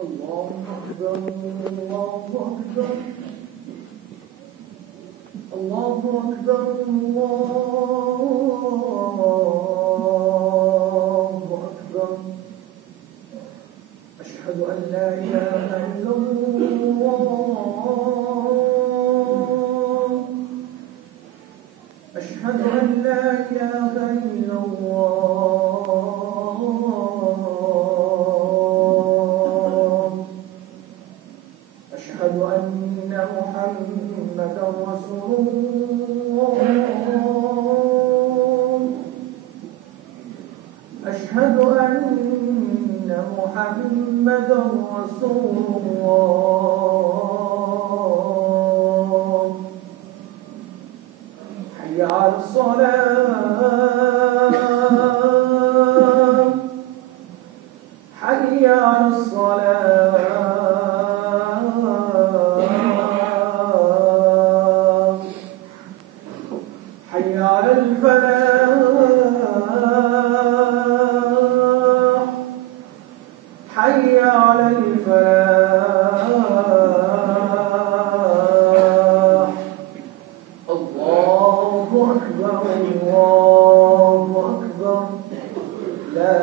الله أكبر الله أكبر الله أكبر الله أكبر أشهد أن لا إله إلا الله أشهد أن لا إله إلا الله أشهد أن محمدا رسول الله أشهد أن محمدا رسول الله حي على الصلاة حي على الصلاة حي على الفلاح حي على الفلاح الله أكبر الله أكبر لا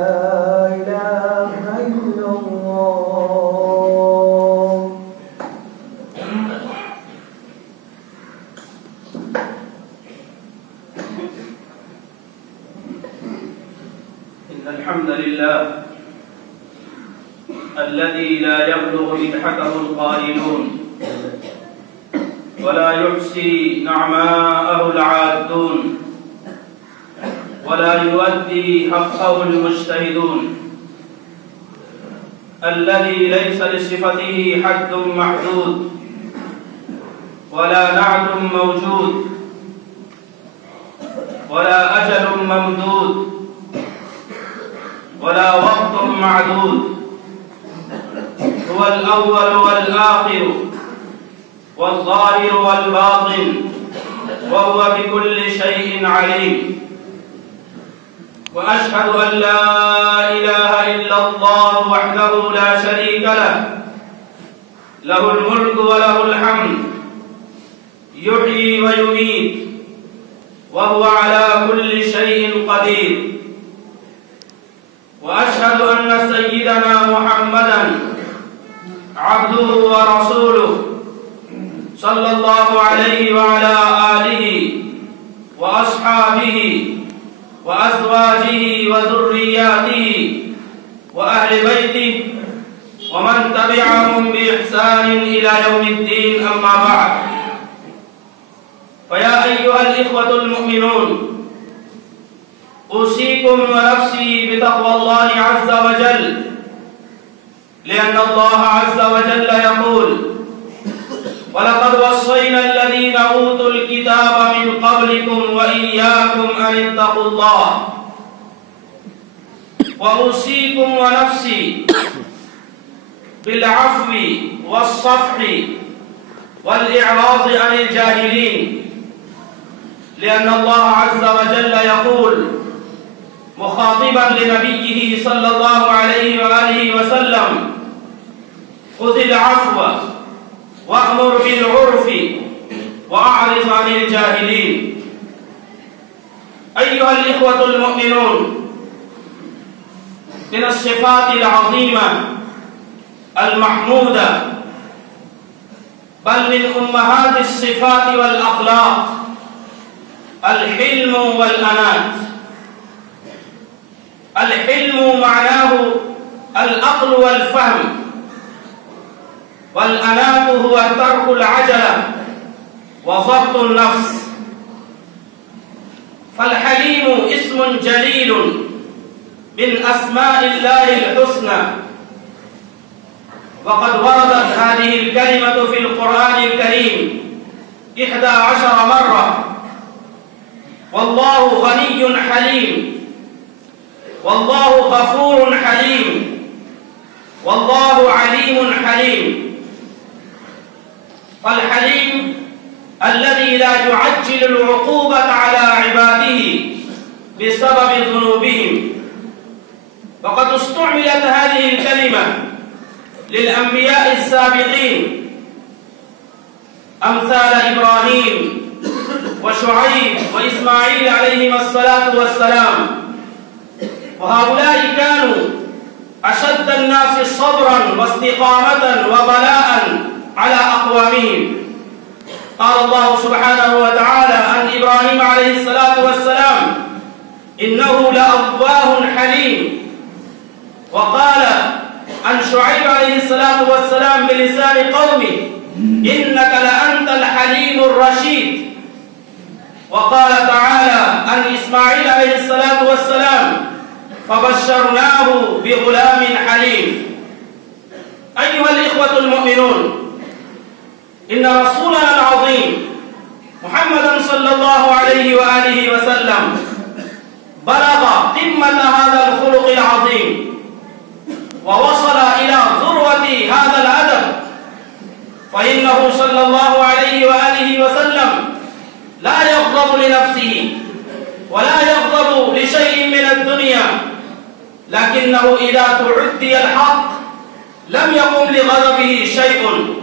إله إلا الله. إن الحمد لله الذي لا يبلغ مدحته القائلون ولا يحصي نعماءه العادون ولا يؤدي حقه المجتهدون الذي ليس لصفته حد محدود ولا نعت موجود ولا أجل ممدود ولا وقت معدود هو الأول والآخر والظاهر والباطن وهو بكل شيء عليم وأشهد أن لا إله إلا الله وحده لا شريك له له الملك وله الحمد يحيي ويميت وهو على كل شيء قدير وأشهد أن سيدنا محمدًا عبده ورسوله صلى الله عليه وعلى آله وأصحابه وأزواجه وذرياته وأهل بيته ومن تبعهم بإحسان إلى يوم الدين أما بعد فيا أيها الإخوة المؤمنون أوصيكم ونفسي بتقوى الله عز وجل لأن الله عز وجل يقول ولقد وصينا الذين أوتوا الكتاب من قبلكم وإياكم أن اتقوا الله وأوصيكم ونفسي بالعفو والصفح والإعراض عن الجاهلين لأن الله عز وجل يقول مخاطبا لنبيه صلى الله عليه وآله وسلم خذ العفو وأمر بالعرف وأعرض عن الجاهلين. أيها الإخوة المؤمنون من الصفات العظيمة المحمودة بل من أمهات الصفات والأخلاق الحلم والأنات. الحلم معناه العقل والفهم والأنات هو ترك العجلة وضبط النفس. فالحليم اسم جليل من أسماء الله الحسنى وقد وردت هذه الكلمة في القرآن الكريم 11 مرة. والله غني حليم والله غفور حليم والله عليم حليم. فالحليم الذي لا يعجل العقوبة على عباده بسبب ذنوبهم. وقد استعملت هذه الكلمة للأنبياء السابقين أمثال إبراهيم وشعيب وإسماعيل عليهما الصلاة والسلام، وهؤلاء كانوا أشد الناس صبرا واستقامة وبلاء على أقوامهم. قال الله سبحانه وتعالى عن إبراهيم عليه الصلاة والسلام: إنه لأواه حليم. وقال عن شعيب عليه الصلاة والسلام بلسان قومه: إنك لأنت الحليم الرشيد. وقال تعالى عن إسماعيل عليه الصلاة والسلام: فبشرناه بغلام حليم. أيها الإخوة المؤمنون، إن رسولنا العظيم محمد صلى الله عليه وآله وسلم بلغ قمة هذا الخلق العظيم ووصل إلى ذروة هذا الأدب، فإنه صلى الله عليه وآله وسلم لا يغضب لنفسه ولا يغضب لشيء من الدنيا، لكنه إذا تعدي الحق لم يقم لغضبه شيء.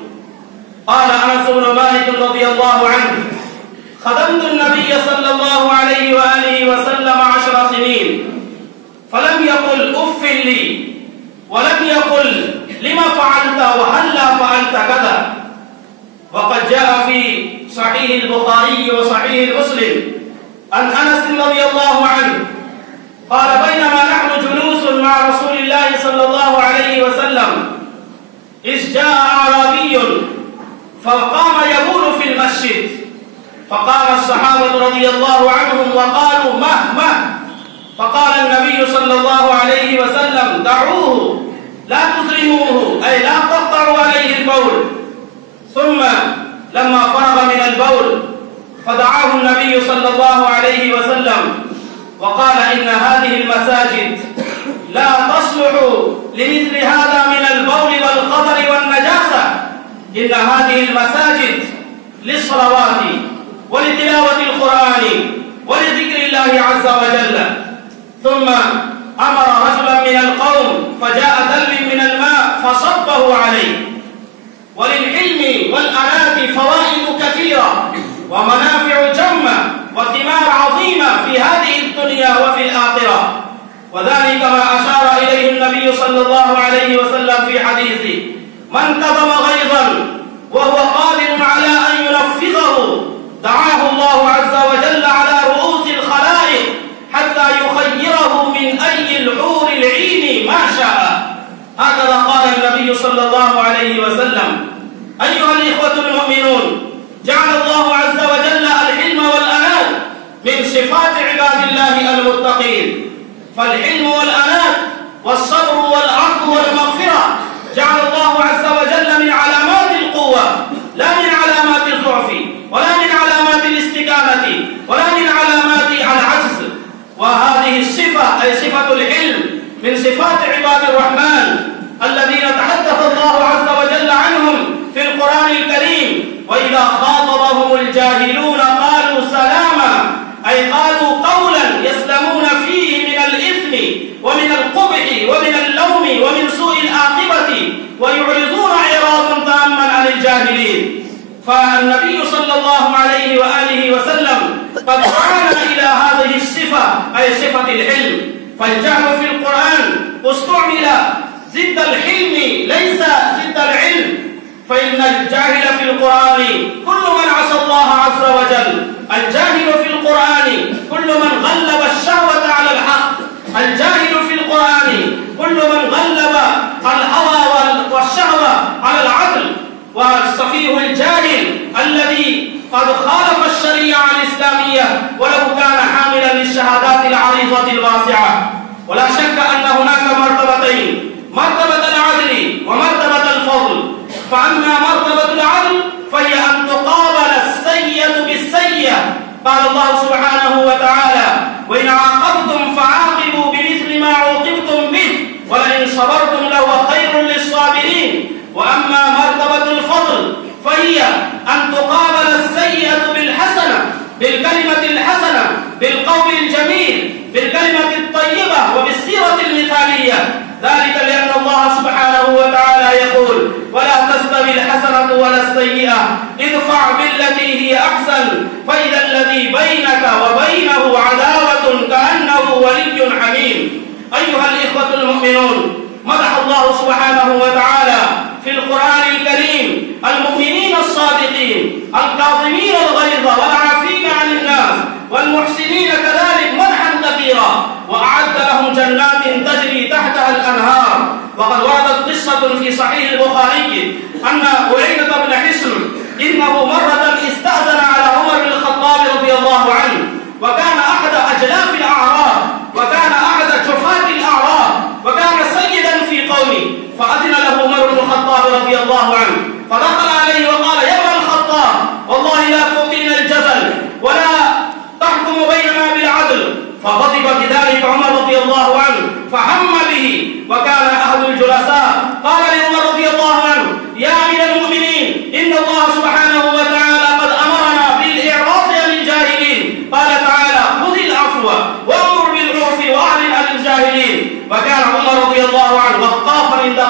قال أنس بن مالك رضي الله عنه: خدمت النبي صلى الله عليه وآله وسلم 10 سنين فلم يقل أف لي ولم يقل لما فعلت وهلا فعلت كذا. وقد جاء في صحيح البخاري وصحيح مسلم عن أنس رضي الله عنه قال: بينما نحن جلوس مع رسول الله صلى الله عليه وسلم إذ جاء أعرابي فقام يبول في المسجد، فقام الصحابة رضي الله عنهم وقالوا: مه. فقال النبي صلى الله عليه وسلم: دعوه لا تزرموه، أي لا تقطعوا عليه البول. ثم لما فرغ من البول فدعاه النبي صلى الله عليه وسلم وقال: إن هذه المساجد لا تصلح لمثل هذا من البول والقدر والنجاسة، إن هذه المساجد للصلوات ولتلاوة القرآن ولذكر الله عز وجل. ثم أمر رجلا من القوم فجاء دلو من الماء فصبه عليه. وللعلم والأنات فوائد كثيرة ومنافع جمة وثمار عظيمة في هذه الدنيا وفي الآخرة، وذلك ما أشار إليه النبي صلى الله عليه وسلم في حديثه: من كظم غيظا وهو قادر على أن ينفذه دعاه الله عز وجل على رؤوس الخلائق حتى يخيره من أي الحور العين ما شاء. هكذا قال النبي صلى الله عليه وسلم. أيها الإخوة المؤمنون، جعل الله عز وجل الحلم والأنات من صفات عباد الله المتقين، فالحلم والأنات والصبر والعفو والمغفرة جعل الله عز وجل من علامات القوة، لا من علامات الضعف ولا من علامات الاستكانة ولا من علامات العجز. وهذه الصفة أي صفة الحلم من صفات عباد الرحمن الذين تحدث الله عز وجل عنهم في القرآن الكريم: وإذا خاطبهم الجاهلون قالوا سلاما، أي قالوا قولا يسلمون فيه من الإثم ومن القبح ومن اللوم ومن سوء العاقبة، ويعرضون إعراضا تاما عن الجاهلين. فالنبي صلى الله عليه وآله وسلم قد دعانا إلى هذه الصفة أي صفة الحلم. فالجهل في القرآن استعمل ضد الحلم ليس ضد العلم، فإن الجاهل في القرآن كل من عصى الله عز وجل، الجاهل في القرآن كل من غلب الشهوة على الحق، الجاهل في القرآن كل من غلب الهوى والشهوة على العدل، والسفيه الجاهل الذي قد خالف الشريعة الإسلامية ولو كان حاملا للشهادات العريضة الواسعة. ولا شك أن هناك مرتبتين: مرتبة العدل ومرتبة الفضل. فأما مرتبة العدل فهي أن تقابل السيئة بالسيئة. قال الله سبحانه وتعالى: وإن عاقبتم فعاقبوا بمثل ما عوقبتم به ولئن صبرتم لهو خير للصابرين. وأما مرتبة الفضل فهي أن تقابل السيئة بالحسنة، بالكلمة الحسنة، بالقول الجميل، بالكلمة الطيبة وبالسيرة المثالية. ذلك لأن الله سبحانه وتعالى يقول: ولا السيئة ادفع بالتي هي أحسن فإذا الذي بينك وبينه عداوة كأنه ولي حميم. أيها الإخوة المؤمنون، مدح الله سبحانه وتعالى في القرآن الكريم المؤمنين الصادقين الكاظمين الغيظ والعافين عن الناس والمحسنين كذلك مدحا كثيرا، وأعد لهم جنات تجري تحتها الأنهار. وقد وردت قصة في صحيح البخاري أن عيينة بن حصن إنه مرة استأذن على عمر بن الخطاب رضي الله عنه، وكان أحد أجلاف الأعراب وكان أحد جفاة الأعراب وكان سيدا في قومه، فأذن له عمر بن الخطاب رضي الله عنه، فدخل عليه وقال: يا ابن الخطاب، والله لا تعطينا الجزل ولا تحكم بيننا بالعدل. فغضب بذلك عمر رضي الله عنه فهم به، وكان أحد الجلساء قال لعمر رضي الله عنه: يا أمير المؤمنين، إن الله سبحانه وتعالى قد أمرنا بالإعراض عن الجاهلين، قال تعالى: خذ العفو وأمر بالعرف وأعرض عن الجاهلين. وكان عمر رضي الله عنه وقافا عند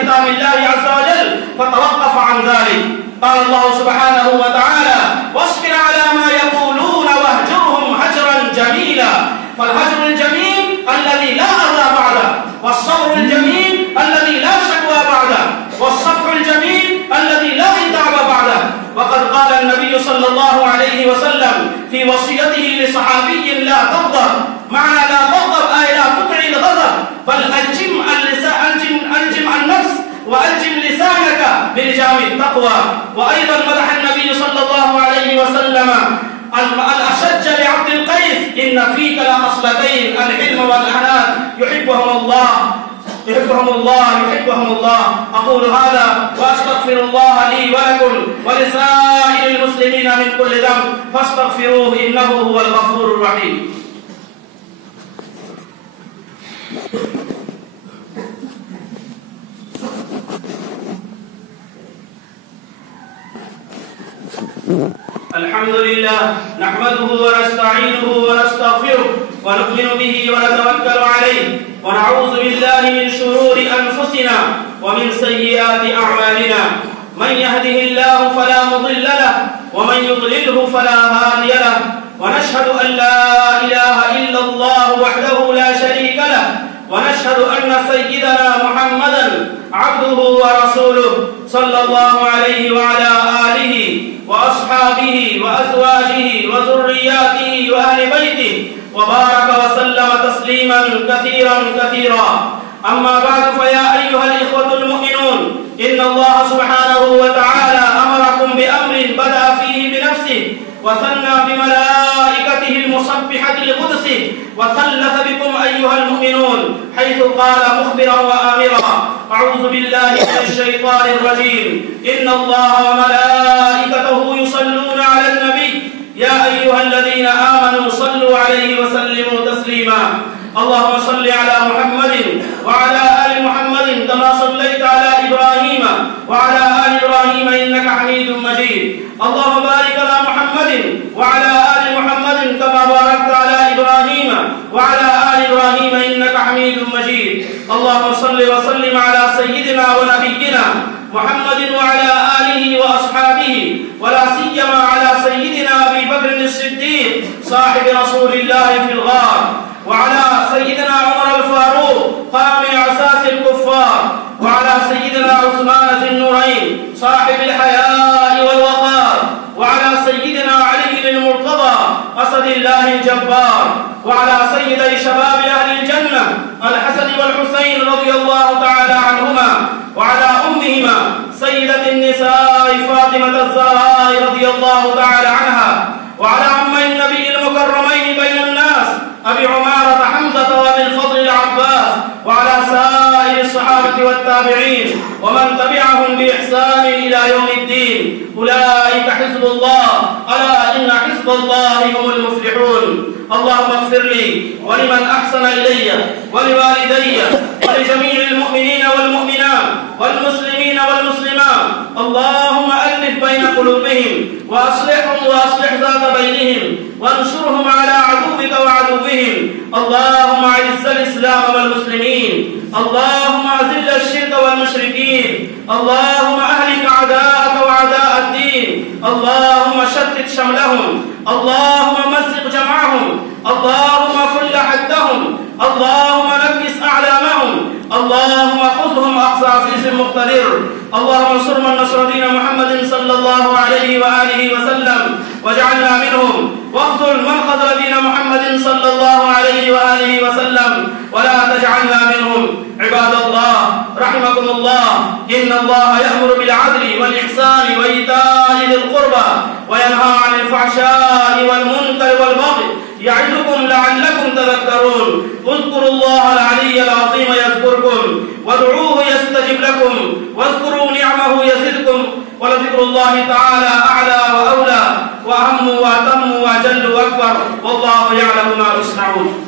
كتاب الله عز وجل فتوقف عن ذلك. قال الله سبحانه وتعالى: واصبر على ما يقولون واهجرهم هجرا جميلا. فالهجر الجميل الذي لا أذى بعده، والصبر الجميل الذي لا شكوى بعده، والصفح الجميل الذي لا عتاب بعده. وقد قال النبي صلى الله عليه وسلم في وصيته لصحابي: لا تغضب. معنى لا تغضب أي لا تطع الغضب، بل ألجم النفس وألجم لسانك بلجام التقوى. وأيضا مدح النبي صلى الله عليه وسلم الأشج لعبد القيس: إن فيك لخصلتين، الحلم والأنات، يحبهم الله. أقول هذا وأستغفر الله لي ولكم ولسائر المسلمين من كل ذنب فاستغفروه إنه هو الغفور الرحيم. الحمد لله نحمده ونستعينه ونستغفره ونؤمن به ونتوكل عليه، ونعوذ بالله من شرور أنفسنا ومن سيئات أعمالنا. من يهده الله فلا مضل له ومن يضلله فلا هادي له، ونشهد أن لا إله إلا الله وحده لا شريك له، ونشهد أن سيدنا محمدا عبده ورسوله صلى الله عليه وعلى آله وأصحابه وأزواجه وذرياته وأهل بيته وبارك وسلم تسليما كثيرا. أما بعد، فيا أيها الإخوة المؤمنون، إن الله سبحانه وتعالى أمركم بأمر بدأ فيه بنفسه وثنى بملائكته المسبحة لقدسه، وثلث بكم أيها المؤمنون حيث قال مخبرا وآمرا: أعوذ بالله من الشيطان الرجيم، إن الله وملائكته يصلون على النبي، يا أيها الذين آمنوا صلوا عليه وسلموا تسليما. اللهم صل على محمد وعلى آل محمد كما صليت على إبراهيم وعلى آل إبراهيم إنك حميد مجيد. اللهم بارك على محمد وعلى آل محمد كما باركت على إبراهيم وعلى آل إبراهيم إنك حميد مجيد. اللهم صل وسلم على سيدنا ونبينا محمد وعلى آله وأصحابه، ولا سيما على سيدنا أبي بكر الصديق صاحب رسول الله في الغار، وعلى سيدنا عمر الفاروق قائم أساس الكفار، وعلى سيدنا عثمان ذي النورين صاحب الحياء والوقار، وعلى سيدنا علي المرتضى أسد الله الجبار، وعلى سيدي شباب أهل الجنة الحسن والحسين رضي الله تعالى عنهما، وعلى أمهما سيدة النساء فاطمة الزهراء رضي الله تعالى عنها، وعلى عمي النبي المكرمين بين الناس أبي عمارة حمزة وأبي الفضل العباس، وعلى سائر الصحابة والتابعين ومن تبعهم بإحسان إلى يوم الدين. أولئك حزب الله، ألا إن حزب الله هم المفلحون. اللهم اغفر لي ولمن أحسن إلي ولوالدي ولجميع المؤمنين والمؤمنات والمسلمين والمسلمات. اللهم ألف بين قلوبهم وأصلح ذات بينهم وانصرهم على عدوك وعدوهم. اللهم أعز الإسلام والمسلمين، اللهم أذل الشرك والمشركين، اللهم أهلك أعداءك اللهم مزق جمعهم، اللهم فل حدهم، اللهم نكس أعلامهم، اللهم خذهم أقصى عزيز مقتدر. اللهم انصر من نصر دين محمد صلى الله عليه وآله وسلم واجعلنا منهم، واخذل من خذل دين محمد صلى الله عليه وآله وسلم ولا تجعلنا منهم. عباد الله رحمكم الله، إن الله يأمر بالعدل والإحسان وإيتاء ذي القربى وينهى عن الفحشاء والمنكر والبغي يعظكم لعلكم تذكرون. اذكروا الله العلي العظيم يذكركم، وادعوه يستجب لكم، واذكروا نعمه يزدكم، ولذكر الله تعالى أعلى وأولى وأهم وأتم وأجل وأكبر، والله يعلم ما تصنعون.